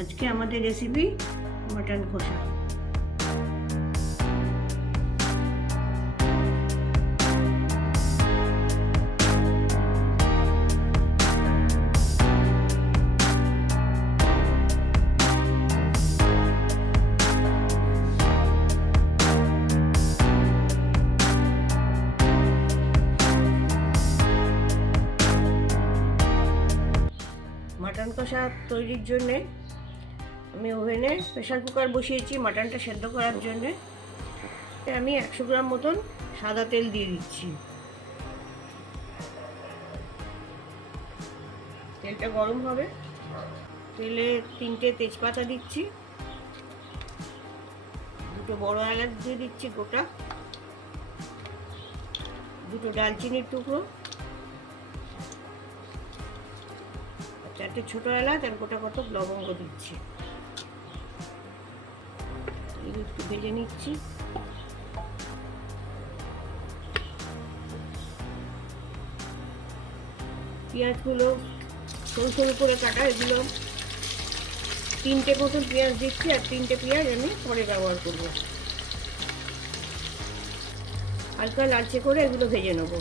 আজকে আমাদের recipe mutton কষা। মাটন কষা তৈরির জন্যে আমি ওভেনে প্রেশার কুকার বসিয়েছি মাটনটা সেদ্ধ করার জন্যে। আমি 100 গ্রাম মতন সাদা তেল দিয়ে দিচ্ছি। তেলটা গরম হবে, তেলে 3টে তেজপাতা দিচ্ছি, 2টো বড় এলাচ দিয়ে দিচ্ছি গোটা, 2টো ডালচিনির টুকরো, 4টে ছোট এলাচ আর গোটা কত লবঙ্গ দিচ্ছি। একটু ভেজে নিচ্ছি। পেঁয়াজগুলো সরু সরু করে কাটা, এগুলো 3টে মতন পেঁয়াজ দিচ্ছি, আর 3টে পেঁয়াজ আমি পরে ব্যবহার করব। হালকা লালচে করে এগুলো ভেজে নেব।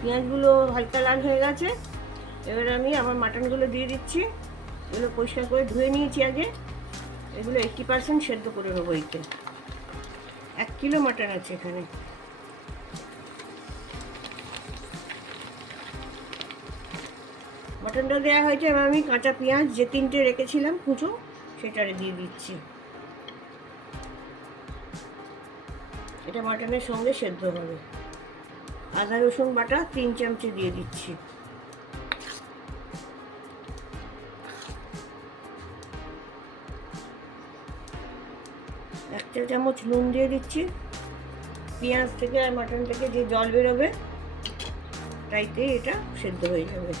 পেঁয়াজগুলো হালকা লাল হয়ে গেছে, এবার আমি আমার মাটনগুলো দিয়ে দিচ্ছি। এগুলো পরিষ্কার করে ধুয়ে নিয়েছি আগে। এগুলো 80% সেদ্ধ করে নেবো। এতে 1 কিলো মাটন আছে এখানে। মাটনটা দেওয়া হয়েছে, এবার আমি কাঁচা পেঁয়াজ যে 3টে রেখেছিলাম কুচো, সেটা দিয়ে দিচ্ছি। এটা মাটনের সঙ্গে সেদ্ধ হবে। আদা রসুন বাটা 3 চামচ দিয়ে দিচ্ছি। 1 চা চামচ নুন দিয়ে দিচ্ছি। পেঁয়াজ থেকে আর মাটন থেকে যে জল বেরোবে তাইতে এটা সেদ্ধ হয়ে যাবে।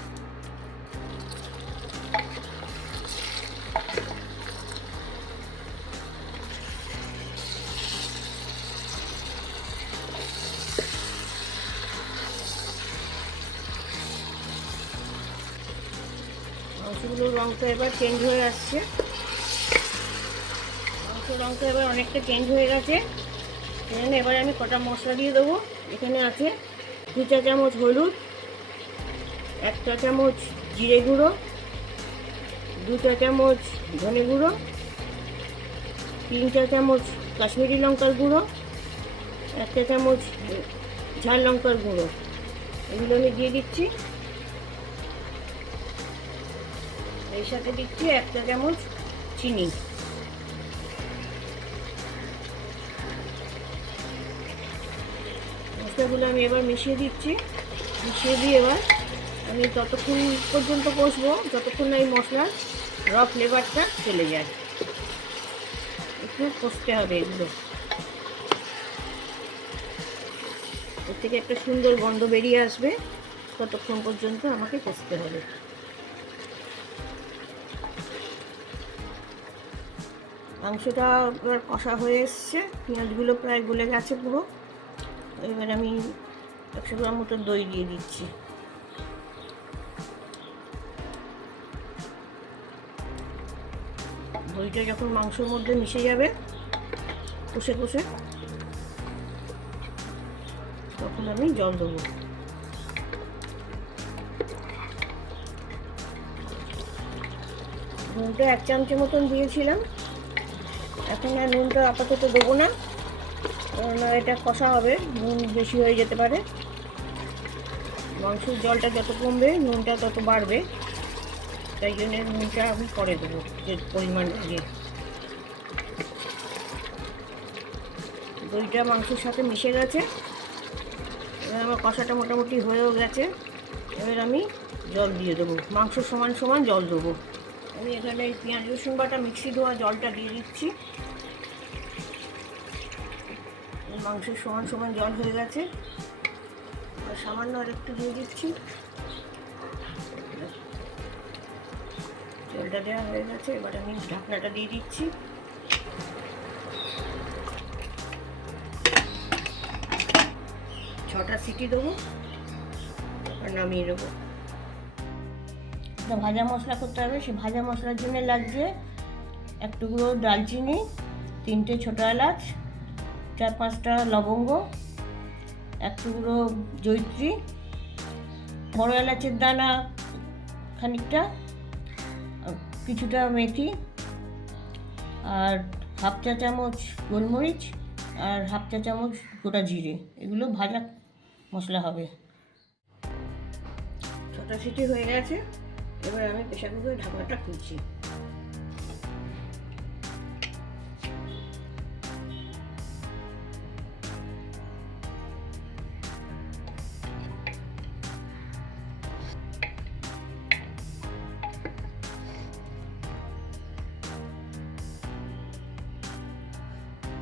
মাংসগুলোর রঙটা এবার চেঞ্জ হয়ে আসছে। মাংসের রঙটা এবার অনেকটা চেঞ্জ হয়ে গেছে। এখানে এবার আমি কটা মশলা দিয়ে দেবো। এখানে আছে 2 চা চামচ হলুদ, 1 চা চামচ জিরে গুঁড়ো, 2 চা চামচ ধনে গুঁড়ো, 3 চা চামচ কাশ্মীরি লঙ্কার গুঁড়ো, 1 চা চামচ ঝাল লঙ্কার গুঁড়ো। এগুলো আমি দিয়ে দিচ্ছি। এর সাথে দিচ্ছি 1 চা চামচ চিনি। মশলাগুলো আমি এবার মিশিয়ে দিচ্ছি। মিশিয়ে দিয়ে এবার আমি ততক্ষণ পর্যন্ত কষবো যতক্ষণ না এই মশলার র ফ্লেভারটা চলে যায়। একটু কষতে হবে এগুলো। এর থেকে একটা সুন্দর গন্ধ বেরিয়ে আসবে, ততক্ষণ পর্যন্ত আমাকে কষতে হবে। মাংসটা এবার কষা হয়ে এসছে, পেঁয়াজগুলো প্রায় গলে গেছে পুরো। এবার আমি 100 গ্রাম মতো দই দিয়ে দিচ্ছি। দইটা যখন মাংসের মধ্যে মিশে যাবে কষে কষে, তখন আমি জল দেবো। নুনটা 1 চামচ মতন দিয়েছিলাম, এখন আর নুনটা আপাতত দেবো না, কারণ এটা কষা হবে, নুন বেশি হয়ে যেতে পারে। মাংসের জলটা যত কমবে নুনটা তত বাড়বে, তাই জন্য নুনটা আমি পরে দেবো যে পরিমাণ দিয়ে। দইটা মাংসের সাথে মিশে গেছে, এবার আমার কষাটা মোটামুটি হয়েও গেছে। এবার আমি জল দিয়ে দেবো, মাংস সমান সমান জল দেবো। আমি এখানে পেঁয়াজ রসুন বাটা মিক্সি ধোয়া জলটা দিয়ে দিচ্ছি। মাংসের সমান সমান জল হয়ে গেছে, আর সামান্য আর একটু দিয়ে দিচ্ছি। জলটা দেওয়া হয়ে গেছে, এবার আমি ঢাকনাটা দিয়ে দিচ্ছি। 6টা সিটি দেবো, আর নামিয়ে দেবো। একটা ভাজা মশলা করতে হবে। সেই ভাজা মশলার জন্য লাগছে এক টুকরো দারচিনি, 3টে ছোটো এলাচ, 4-5টা লবঙ্গ, এক টুকরো জয়িত্রী, বড় এলাচের দানা খানিকটা, কিছুটা মেথি, আর হাফ চা চামচ গোলমরিচ, আর হাফ চা চামচ গোটা জিরে। এগুলো ভাজা মশলা হবে। 6টা সিটি হয়ে গেছে। এবার আমি প্রেসার কুকারের ঢাকনাটা খুলছি।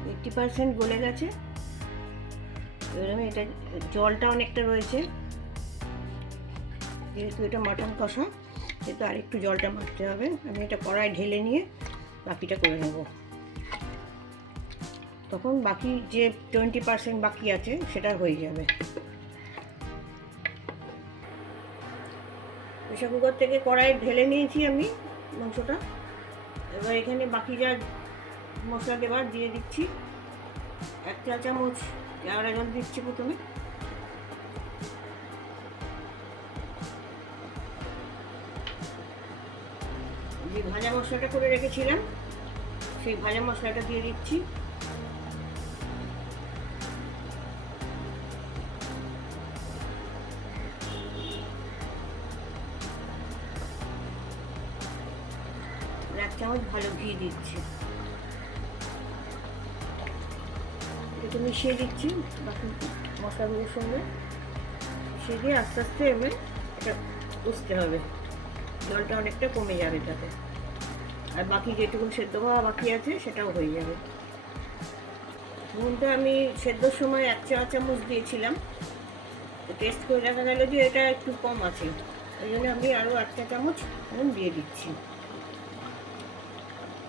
এইটটি % গলে গেছে। এবার আমি এটা, জলটা অনেকটা রয়েছে, যেহেতু এটা মাটন কষা সেহেতু আরেকটু জলটা মারতে হবে। আমি এটা কড়াই ঢেলে নিয়ে বাকিটা করে নেব। তখন বাকি যে 20% বাকি আছে সেটা হয়ে যাবে। প্রেসার কুকার থেকে কড়াই ঢেলে নিয়েছি আমি মাংসটা। এবার এখানে বাকি যা মশলা দেবার দিয়ে দিচ্ছি। 1 চা চামচ কেওড়া জল দিচ্ছি প্রথমে, যে ভাজা মশলাটা করে রেখেছিলাম সেই ভাজা মশলাটা দিয়ে দিচ্ছি। আর 1 চামচ ভালো ঘি দিচ্ছি। একটু মিশিয়ে দিচ্ছি বাকি মশলাগুলোর সঙ্গে। মিশিয়ে দিয়ে আস্তে আস্তে এবার এটা কষতে হবে। জলটা অনেকটা কমে যাবে তাতে, আর বাকি যেটুকু সেদ্ধ হওয়া বাকি আছে সেটাও হয়ে যাবে। নুনটা আমি সেদ্ধর সময় 1 চা চামচ দিয়েছিলাম, তো টেস্ট করে দেখা গেল যে এটা একটু কম আছে, ওই জন্য আমি আরও 1 চা চামচ নুন দিয়ে দিচ্ছি।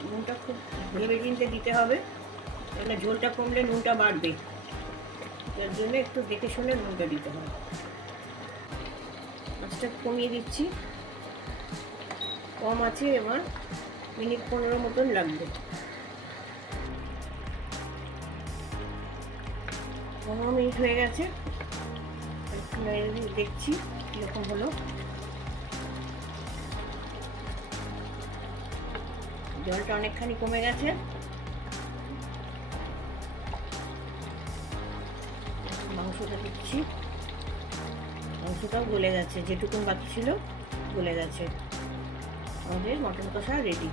নুনটা খুব ভেবে চিনতে দিতে হবে, তাহলে ঝোলটা কমলে নুনটা বাড়বে, যার জন্য একটু দেখে শুনে নুনটা দিতে হবে। আঁচটা কমিয়ে দিচ্ছি, কম আছে। এবার মিনিট 15 মতন লাগবে। 15 মিনিট হয়ে গেছে। একটু দেখছি কীরকম হলো। জলটা অনেকখানি কমে গেছে। মাংসটা দিচ্ছি, মাংসটাও গলে গেছে, যেটুকুন বাকি ছিল গলে গেছে। আমাদের মটন কষা রেডি।